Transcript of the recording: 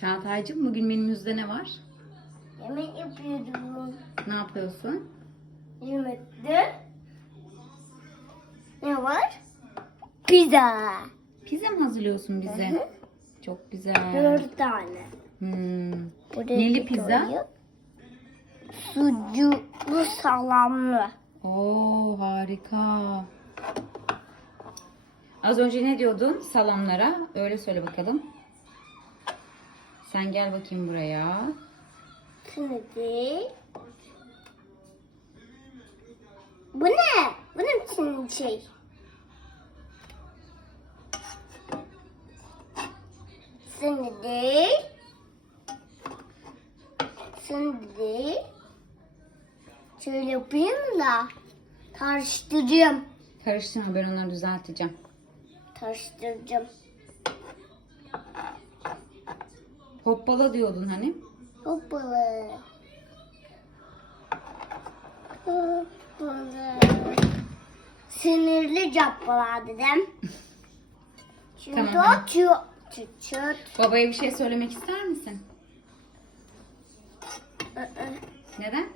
Çağatay'cığım bugün menümüzde ne var? Yemek yapıyorum. Ne yapıyorsun? Yemekte ne var? Pizza. Pizza mı hazırlıyorsun bize? Hı hı. Çok güzel. Dört tane. Hmm. Buraya Neli pizza? koyup Sucuklu salamlı. Oo harika. Az önce ne diyordun salamlara? Öyle söyle bakalım. Sen gel bakayım buraya. Şimdi bu ne? Bunun için şey. Şimdi Şimdi şöyle yapayım da karıştıracağım. Karıştırma ben onları düzelteceğim. Karıştıracağım. Hoppala diyordun hani. Hoppala. Hoppala. Sinirli cappala dedim. Çünkü Tamam. o çıt çıt çıt. Babaya bir şey söylemek ister misin? Neden?